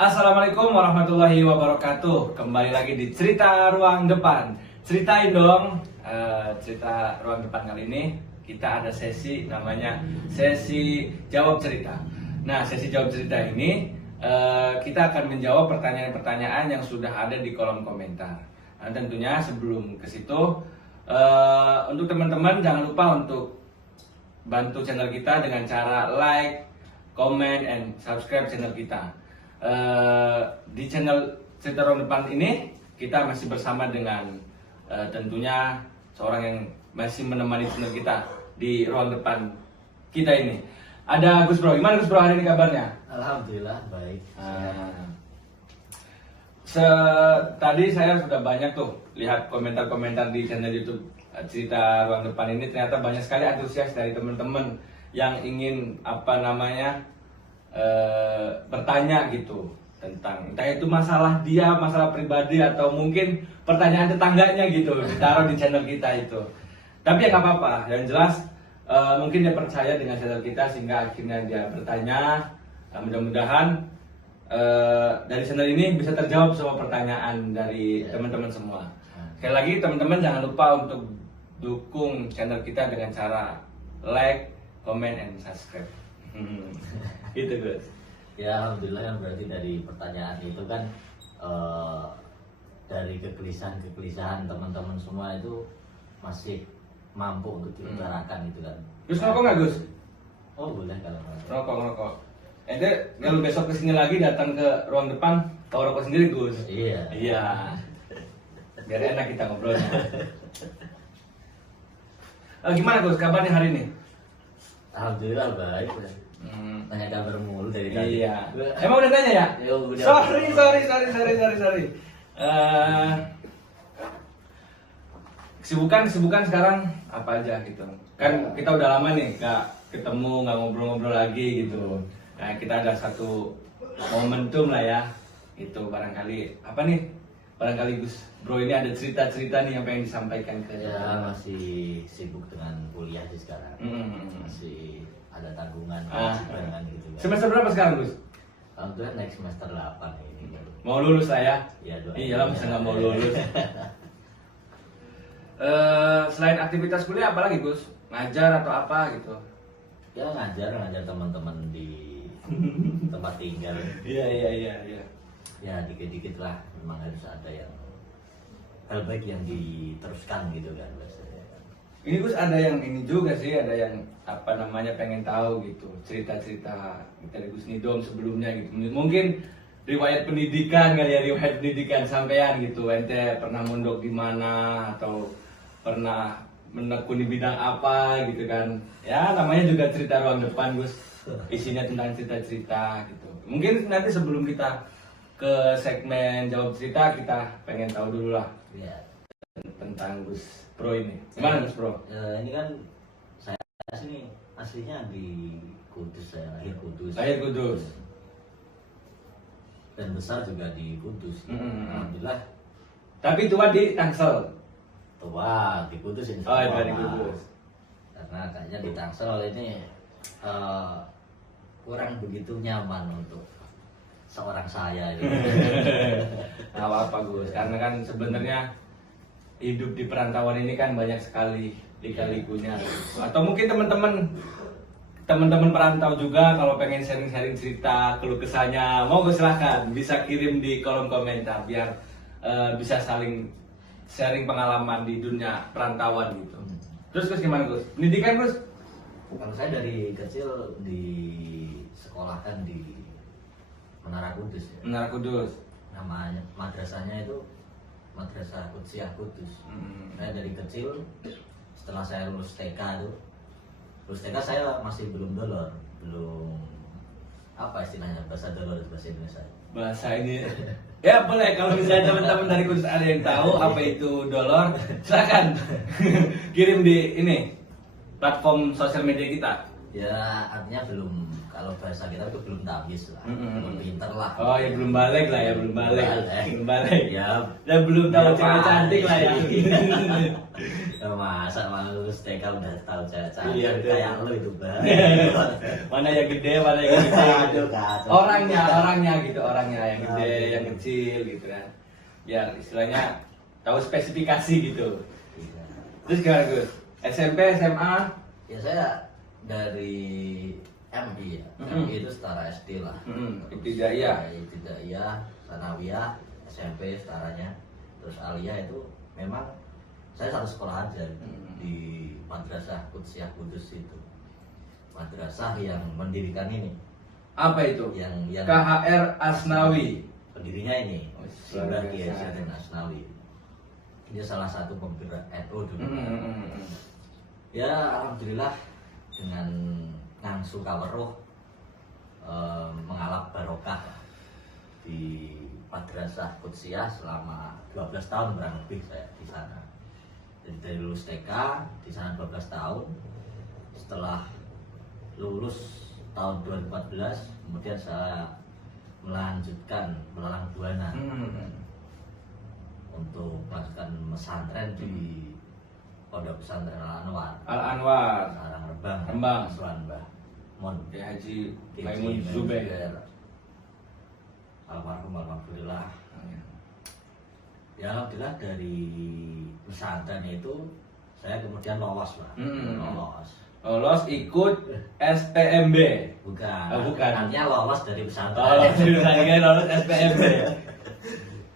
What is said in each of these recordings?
Assalamualaikum warahmatullahi wabarakatuh. Kembali lagi di Cerita Ruang Depan. Ceritain dong. Cerita Ruang Depan kali ini kita ada sesi namanya sesi jawab cerita. Nah, sesi jawab cerita ini kita akan menjawab pertanyaan-pertanyaan yang sudah ada di kolom komentar. Nah, tentunya sebelum ke situ, untuk teman-teman jangan lupa untuk bantu channel kita dengan cara like, comment, and subscribe channel kita. Di channel Cerita Ruang Depan ini kita masih bersama dengan tentunya seorang yang masih menemani channel kita di ruang depan kita ini. Ada Gus Bro. Gimana Gus Bro hari ini kabarnya? Alhamdulillah baik. Tadi saya sudah banyak tuh lihat komentar-komentar di channel YouTube Cerita Ruang Depan ini, ternyata banyak sekali antusias dari teman-teman yang ingin bertanya gitu tentang entah itu masalah dia, masalah pribadi, atau mungkin pertanyaan tetangganya gitu ditaruh di channel kita itu. Tapi ya nggak apa-apa, yang jelas mungkin dia percaya dengan channel kita sehingga akhirnya dia bertanya. Mudah-mudahan dari channel ini bisa terjawab semua pertanyaan dari teman-teman semua. Sekali lagi teman-teman jangan lupa untuk dukung channel kita dengan cara like, comment, and subscribe. Gitu Gus. Ya alhamdulillah kan, berarti dari pertanyaan itu kan dari kegelisahan teman-teman semua itu masih mampu untuk diutarakan gitu kan. Gus rokok nggak Gus? Oh boleh kalau Rokok. Ente kalau besok kesini lagi datang ke ruang depan bawa rokok sendiri Gus. Iya. Biar enak kita ngobrolnya. Gimana Gus kabarnya hari ini? Alhamdulillah baik. Tanya kabar mulu dari tadi. Iya. Emang udah tanya ya? Udah. Sorry. Kesibukan sekarang apa aja gitu? Kan kita udah lama nih nggak ketemu, nggak ngobrol-ngobrol lagi gitu. Nah, kita ada satu momentum lah ya. Itu barangkali apa nih? Barangkali Gus Bro ini ada cerita-cerita nih yang pengen disampaikan ke Ya masih sibuk dengan kuliah sih sekarang. Masih ada tanggungan kewajiban gitu kan. Semester berapa sekarang Gus? Alhamdulillah naik semester 8 ini. Mau lulus lah ya? Ya doain. Iyalah, masa nggak mau lulus. Selain aktivitas kuliah apa lagi Gus? Ngajar atau apa gitu? Ya ngajar teman-teman di tempat tinggal. Iya. Ya dikit-dikit lah, memang harus ada yang hal baik yang diteruskan gitu kan biasanya. Ini Gus ada yang ini juga sih, ada yang pengen tahu gitu cerita-cerita dari Gus Nidom sebelumnya gitu. Mungkin riwayat pendidikan kali ya, riwayat pendidikan sampean gitu. Ente pernah mondok di mana atau pernah menekuni bidang apa gitu kan. Ya namanya juga Cerita Ruang Depan Gus. Isinya tentang cerita-cerita gitu. Mungkin nanti sebelum kita ke segmen jawab cerita, kita pengen tahu dulu lah Ya. tentang Gus Bro ini. Gimana Gus Bro? Ini kan saya sini aslinya di Kudus, saya lahir Kudus. Lahir Kudus. Dan besar juga di Kudus. Alhamdulillah. Tapi tua di Tangsel. Tua di Kudus ini. Oh, iya di Kudus. Karena kayaknya di Tangsel ini kurang begitu nyaman untuk seorang saya gitu. Nggak apa-apa Gus, karena kan sebenarnya hidup di perantauan ini kan banyak sekali lika-likunya. Atau mungkin teman-teman perantau juga kalau pengen sharing-sharing cerita, keluh kesahnya, mau Gus silahkan bisa kirim di kolom komentar biar bisa saling sharing pengalaman di dunia perantauan gitu. Terus Gus gimana Gus? Pendidikan Gus? Kalau saya dari kecil disekolahkan di Menara Kudus ya. Menara Kudus. Namanya madrasahnya itu Madrasah Qudsiyah Kudus. Saya dari kecil, setelah saya lulus TK saya masih belum dolor, belum apa istilahnya, bahasa dolor itu bahasa Indonesia. Bahasa ini ya boleh, kalau misalnya teman-teman dari Kudus ada yang tahu apa itu dolor, silakan kirim di ini platform sosial media kita. Ya artinya belum, kalau bahasa kita itu belum tamis lah, belum pinter lah. Oh ya belum balik lah ya, belum balik. Belum balik. Ya, Dan belum tahu ya, cewek cantik lah ya. Ya, masa malah lulus TK udah tahu cewek cantik. Iya, betul. Kayak lu itu bang. Mana yang gede, mana yang kecil. Aduh, kacau. Orangnya gitu, orangnya yang gede, yang kecil gitu kan. Biar istilahnya tahu spesifikasi gitu. Iya. Terus gimana Gus? SMP, SMA? Ya saya dari MI ya, MI itu setara SD lah. Ibtidaiyah. Ibtidaiyah, sanawiyah, SMP setaranya. Terus aliyah itu memang saya satu sekolah aja di Madrasah Qudsiyah Kudus itu. Madrasah yang mendirikan ini. Apa itu? Yang KHR Asnawi. pendirinya ini, Oh, Simbah luar Kiai biasa. Said Asnawi. Dia salah satu penggerak NU dulu. Ya alhamdulillah dengan ngangsu kaweruh mengalap barokah di Madrasah Qudsiyah selama 12 tahun kurang lebih saya di sana. Jadi dari lulus TK di sana 12 tahun. Setelah lulus tahun 2014 kemudian saya melanjutkan melalang buana untuk melanjutkan pesantren di Pondok Pesantren Al Anwar. Al Anwar. Sarang Rembang. Rembang. Asuhan Mbah Mon. Ya Haji Kiai Maimun Zubair. Almarhum alhamdulillah. Ya alhamdulillah dari pesantren itu saya kemudian lolos lah. Lolos ikut SPMB. Bukan. Oh, bukan. Artinya lolos dari pesantren. Lolos saya lolos SPMB.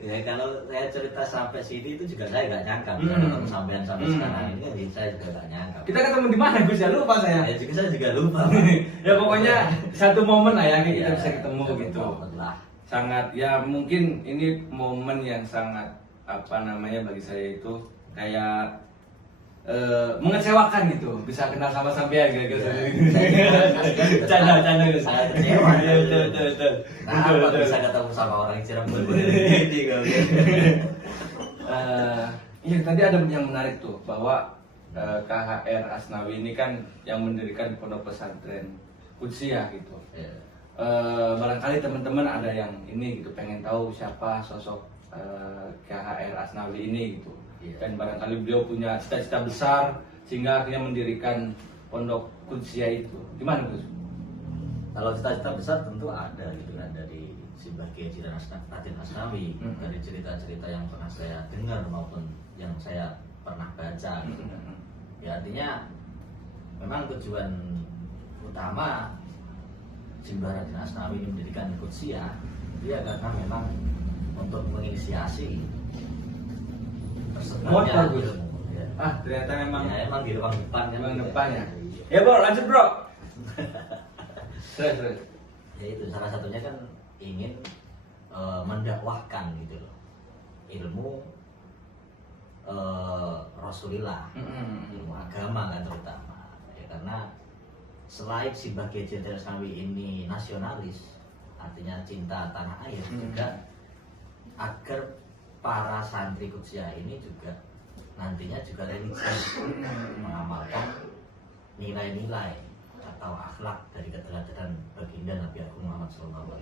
Ya kalau saya cerita sampai sini itu juga saya nggak nyangka bisa ketemu sampean sampai sekarang ini, saya juga nggak nyangka. Kita ketemu di mana Gus? Ya lupa saya. Ya juga saya juga lupa. Ya pokoknya satu momen lah ya kita bisa ketemu satu gitu. momen lah. Sangat ya mungkin ini momen yang sangat apa namanya bagi saya itu kayak mengecewakan gitu, bisa kenal sama sampean gitu. Canda Gus. Saya kecewa. Iya betul. Kenapa bisa ketemu sama orang Cirebon begini kau? Iya tadi ada yang menarik tuh bahwa KHR Asnawi ini kan yang mendirikan Pondok Pesantren Qudsiyah gitu. Barangkali teman-teman ada yang ini gitu pengen tahu siapa sosok KHR Asnawi ini gitu. Dan barangkali beliau punya cita-cita besar sehingga akhirnya mendirikan Pondok Qudsiyah itu. Gimana Gus? Kalau cita-cita besar tentu ada gitu kan dari Simbah Kiai Raden Asnawi, dari cerita-cerita yang pernah saya dengar maupun yang saya pernah baca gitu kan. Ya artinya memang tujuan utama Simbah Raden Asnawi ini mendirikan Qudsiyah dia karena memang untuk menginisiasi Motor Gus. ilmu. Ya. Ternyata memang Ya, emang di ruang depan kan. Ruang depannya. Ya bro, lanjut bro. Terus. Ya itu salah satunya kan ingin mendakwahkan gitu loh ilmu Rasulullah, ilmu agama kan terutama. Ya, karena selain Simbah Kiai Asnawi ini nasionalis, artinya cinta tanah air, juga agar para santri Qudsiyah ini juga nantinya juga religius, mengamalkan nilai-nilai atau akhlak dari keteladanan baginda Nabi Agung Muhammad SAW.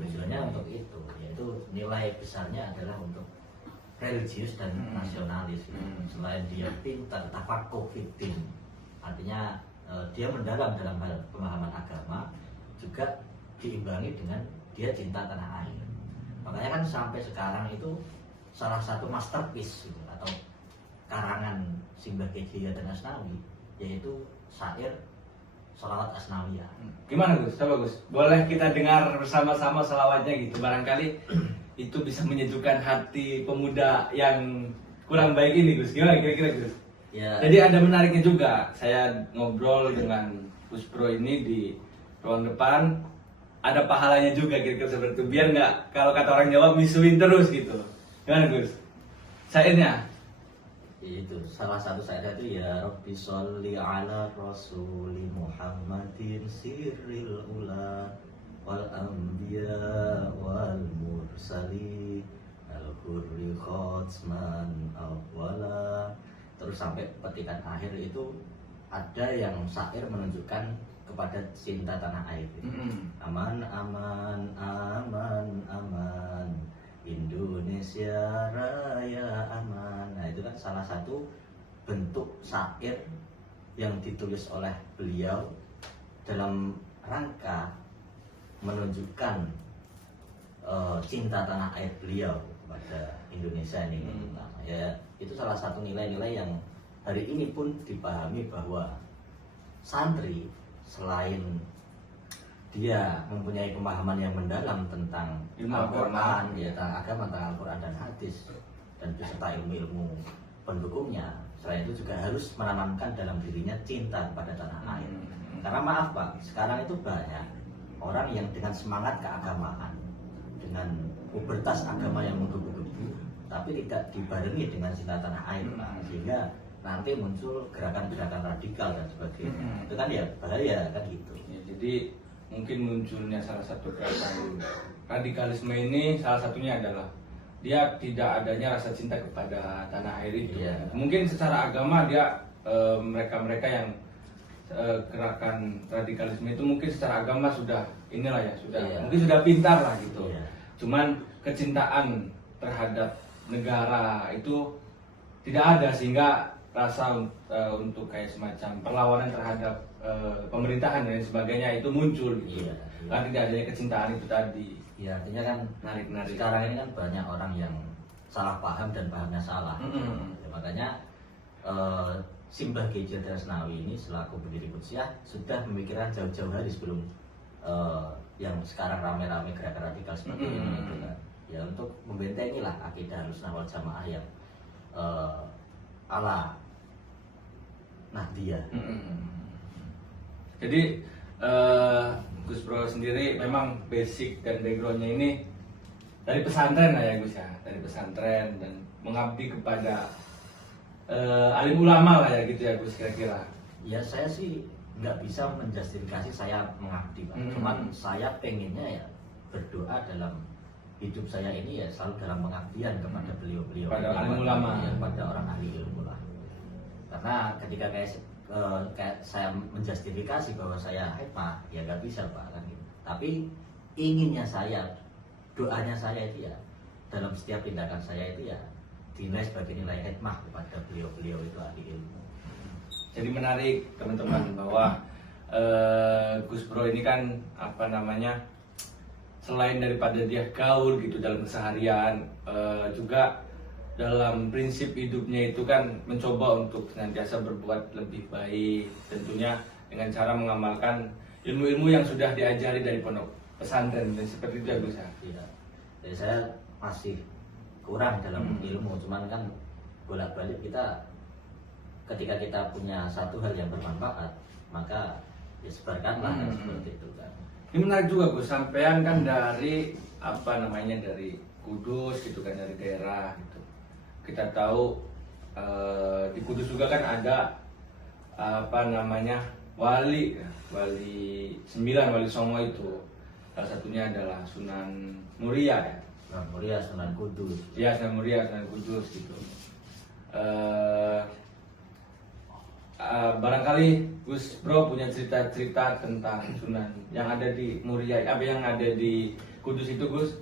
Tujuannya untuk itu, yaitu nilai besarnya adalah untuk religius dan nasionalis. Selain dia pintar, tafakuh fiddin, artinya dia mendalam dalam hal pemahaman agama, juga diimbangi dengan dia cinta tanah air. Makanya kan sampai sekarang itu salah satu masterpiece gitu, atau karangan Simbah Kiai Raden Asnawi yaitu syair Sholawat Asnawiyah. Gimana Gus? Coba Gus, boleh kita dengar bersama-sama selawatnya gitu. Barangkali itu bisa menyejukkan hati pemuda yang kurang baik ini Gus. Gimana kira-kira Gus? Ya. Jadi ada menariknya juga. Saya ngobrol dengan Gus Bro ini di ruang depan. Ada pahalanya juga kira-kira seperti itu. Biar nggak, kalau kata orang Jawa, misuin terus gitu. Gimana Gus? Syairnya? Itu salah satu syairnya itu ya Rabbi sholli ala rasuli Muhammadin sirril ula wal anbiya wal mursali al hurri khotsman awwala. Terus sampai petikan akhir itu ada yang syair menunjukkan kepada cinta tanah air. Aman, aman, aman, aman, Indonesia Raya aman. Nah itu kan salah satu bentuk syair yang ditulis oleh beliau dalam rangka menunjukkan cinta tanah air beliau kepada Indonesia ini. Ya itu salah satu nilai-nilai yang hari ini pun dipahami bahwa santri selain dia mempunyai pemahaman yang mendalam tentang Al-Quran, ya, tentang agama, tentang Al-Quran dan hadis, dan beserta ilmu-ilmu pendukungnya, selain itu juga harus menanamkan dalam dirinya cinta kepada tanah air. Karena maaf Pak, sekarang itu banyak orang yang dengan semangat keagamaan, dengan pubertas agama yang menggebu-gebu, tapi tidak dibarengi dengan cinta tanah air, Pak. Sehingga nanti muncul gerakan-gerakan radikal dan sebagainya. Itu kan ya bahaya kan gitu. Ya, jadi mungkin munculnya salah satu gerakan radikalisme ini salah satunya adalah dia tidak adanya rasa cinta kepada tanah air itu. Iya. Mungkin secara agama dia mereka-mereka yang gerakan radikalisme itu mungkin secara agama sudah inilah ya, sudah mungkin sudah pintar lah gitu. Iya. Cuman kecintaan terhadap negara itu tidak ada, sehingga rasa untuk kayak semacam perlawanan terhadap pemerintahan dan sebagainya itu muncul gitu. Iya. Karena tidak adanya kecintaan itu tadi. Ya artinya kan Narik-narik. sekarang ini kan banyak orang yang salah paham dan pahamnya salah. Ya, makanya Simbah Kiai Haji Tresnawi ini selaku pendiri Qudsiyah sudah memikirkan jauh-jauh hari sebelum yang sekarang rame-rame gerakan radikal seperti ini gitu kan. Ya untuk membentengi lah akidah Ahlussunnah wal Jamaah yang ala Nahdiyah. Jadi Gus Bro sendiri memang basic dan backgroundnya ini dari pesantren lah ya Gus ya, dari pesantren dan mengabdi kepada alim ulama lah ya gitu ya Gus kira-kira. Ya saya sih nggak bisa menjustifikasi saya mengabdi Pak. Cuman saya pengennya ya berdoa dalam hidup saya ini ya selalu dalam pengabdian kepada beliau-beliau, pada alim ulama, ya, pada orang ahli ilmu lah. Karena ketika kayak saya menjustifikasi bahwa saya hikmah, ya nggak bisa Pak kan gitu. Tapi inginnya saya, doanya saya itu ya dalam setiap tindakan saya itu ya dinilai sebagai nilai hikmah kepada beliau-beliau itu ahli ilmu. Jadi menarik teman-teman bahwa Gus Bro ini kan apa namanya, selain daripada dia gaul gitu dalam keseharian, juga dalam prinsip hidupnya itu kan mencoba untuk senantiasa berbuat lebih baik, tentunya dengan cara mengamalkan ilmu-ilmu yang sudah diajari dari pondok pesantren dan seperti itu ya Gus ya. Tidak. Jadi saya masih kurang dalam ilmu, cuman kan bolak-balik kita ketika kita punya satu hal yang bermanfaat maka ya sebarkanlah kan seperti itu kan. Ini menarik juga Gus, sampean kan dari apa namanya, dari Kudus gitu kan, dari daerah gitu. Kita tahu di Kudus juga kan ada apa namanya wali 9 wali songo itu. Salah satunya adalah Sunan Muria ya. Sunan Muria, Sunan Kudus. Ya, Sunan Muria, Sunan Kudus gitu. Barangkali Gus Bro punya cerita-cerita tentang Sunan yang ada di Muria, apa yang ada di Kudus itu Gus,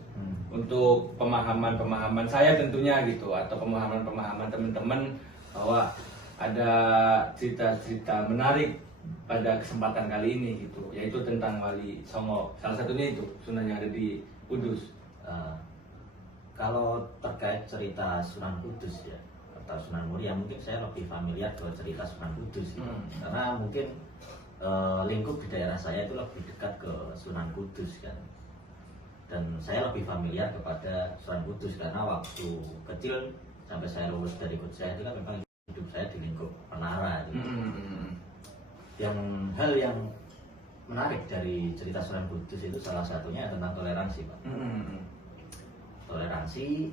untuk pemahaman saya tentunya gitu, atau pemahaman teman-teman bahwa ada cerita-cerita menarik pada kesempatan kali ini gitu, yaitu tentang Wali Songo. Salah satunya itu Sunan yang ada di Kudus. Kalau terkait cerita Sunan Kudus ya atau Sunan Muria, mungkin saya lebih familiar ke cerita Sunan Kudus ya. Karena mungkin lingkup di daerah saya itu lebih dekat ke Sunan Kudus kan, dan saya lebih familiar kepada Sunan Kudus karena waktu kecil sampai saya lulus dari Qudsiyah itu kan memang hidup saya di lingkup Menara gitu. Yang hal yang menarik dari cerita Sunan Kudus itu salah satunya tentang toleransi Pak. Toleransi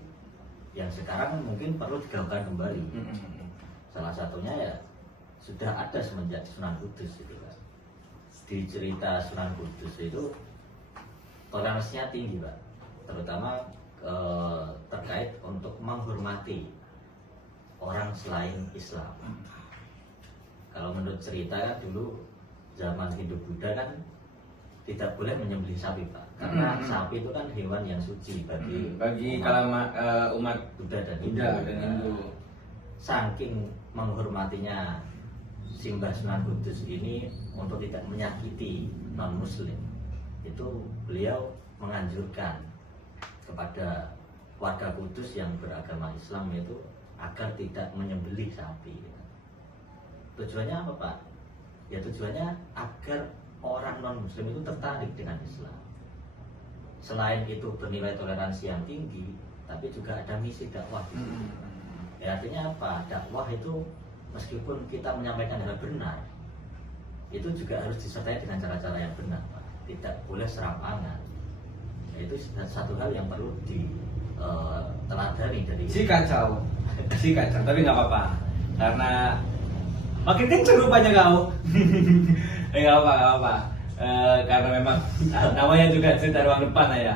yang sekarang mungkin perlu digaungkan kembali. Salah satunya ya sudah ada semenjak Sunan Kudus itu Pak. Di cerita Sunan Kudus itu toleransinya tinggi Pak, terutama terkait untuk menghormati orang selain Islam. Kalau menurut cerita kan dulu zaman Hindu-Buddha kan tidak boleh menyembelih sapi Pak, karena sapi itu kan hewan yang suci bagi umat Buddha dan Hindu. Saking menghormatinya Simbah Sunan Kudus ini untuk tidak menyakiti non Muslim, itu beliau menganjurkan kepada warga Kudus yang beragama Islam itu agar tidak menyembelih sapi. Tujuannya apa Pak? Ya tujuannya agar orang non Muslim itu tertarik dengan Islam. Selain itu bernilai toleransi yang tinggi, tapi juga ada misi dakwah di situ. Ya, artinya apa? Dakwah itu meskipun kita menyampaikan hal benar, itu juga harus disertai dengan cara-cara yang benar Pak. Tidak boleh serampangan. Itu satu hal yang perlu diteladani dari si kacau tapi nggak apa-apa karena makin kenceng rupanya kau. Nggak apa-apa karena memang namanya juga cerita ruang depan ya,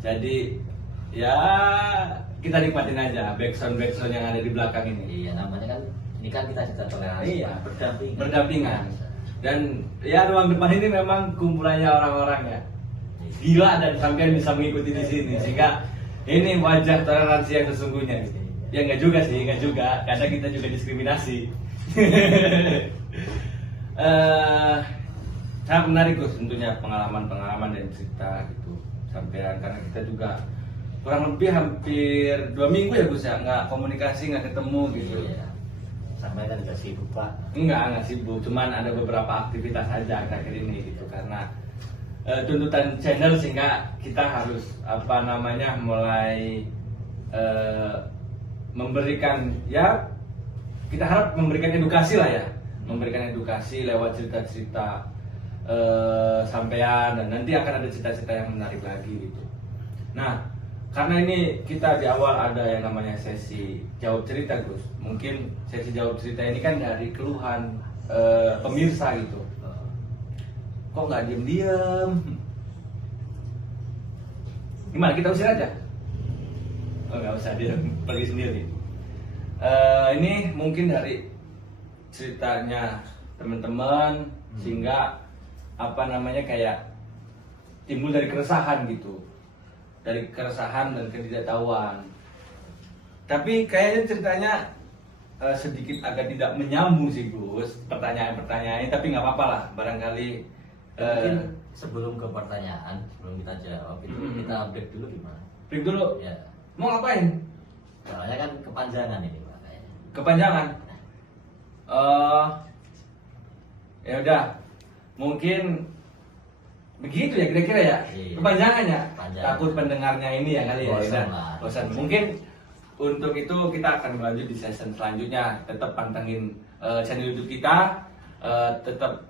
jadi ya kita nikmatin aja backsound yang ada di belakang ini. Iya, namanya kan ini kan kita cerita toleransi, iya, berdampingan. Dan ya ruang depan ini memang kumpulannya orang-orang ya gila, dan sampean bisa mengikuti di sini sehingga ini wajah toleransi yang sesungguhnya gitu. Ya enggak juga, kadang kita juga diskriminasi. Sangat menarik Gus tentunya pengalaman dan cerita gitu sampean, karena kita juga kurang lebih hampir 2 minggu ya Gus ya nggak komunikasi, nggak ketemu gitu. Iya. Sampai kan juga sibuk Pak. Nggak sibuk, cuman ada beberapa aktivitas aja akhir ini gitu karena tuntutan channel, sehingga kita harus mulai memberikan, ya kita harap memberikan edukasi lah ya, memberikan edukasi lewat cerita-cerita sampean, dan nanti akan ada cerita-cerita yang menarik lagi gitu. Nah, karena ini kita di awal ada yang namanya sesi jawab cerita Gus, mungkin sesi jawab cerita ini kan dari keluhan pemirsa gitu. Kok nggak diem-diem? Gimana, kita usir aja? Oh nggak usah, dia pergi sendiri. Ini mungkin dari ceritanya teman-teman, sehingga kayak timbul dari keresahan gitu, dari keresahan dan ketidaktahuan. Tapi kayaknya ceritanya sedikit agak tidak menyambung sih Gus, pertanyaan-pertanyaannya, tapi nggak apa-apa lah, barangkali. Mungkin sebelum ke pertanyaan, sebelum kita jawab itu kita break dulu gimana? Break dulu? Ya. Mau ngapain? Soalnya kan kepanjangan ini Pak kayaknya. Kepanjangan? Ya udah, mungkin begitu ya kira-kira ya. Iya. Kepanjangannya. Panjang. Takut pendengarnya ini ya kali ya. Bosan lah. Bosan. Mungkin untuk itu kita akan berlanjut di season selanjutnya. Tetap pantengin channel YouTube kita. Tetap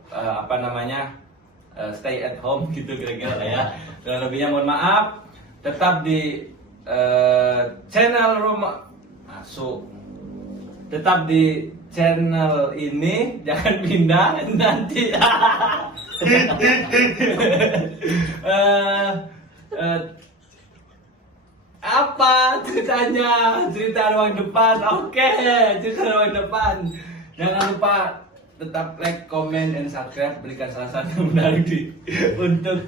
stay at home gitu kira-kira lah ya. Dan lebihnya mohon maaf. Tetap di channel rumah masuk. Tetap di channel ini, jangan pindah nanti. Apa ceritanya? Cerita ruang depan. Oke, cerita ruang depan. Jangan lupa tetap like, comment, and subscribe. Berikan salah satu menarik untuk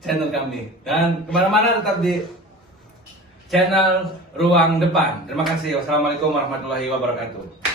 channel kami. Dan kemana-mana tetap di channel Ruang Depan. Terima kasih. Wassalamualaikum warahmatullahi wabarakatuh.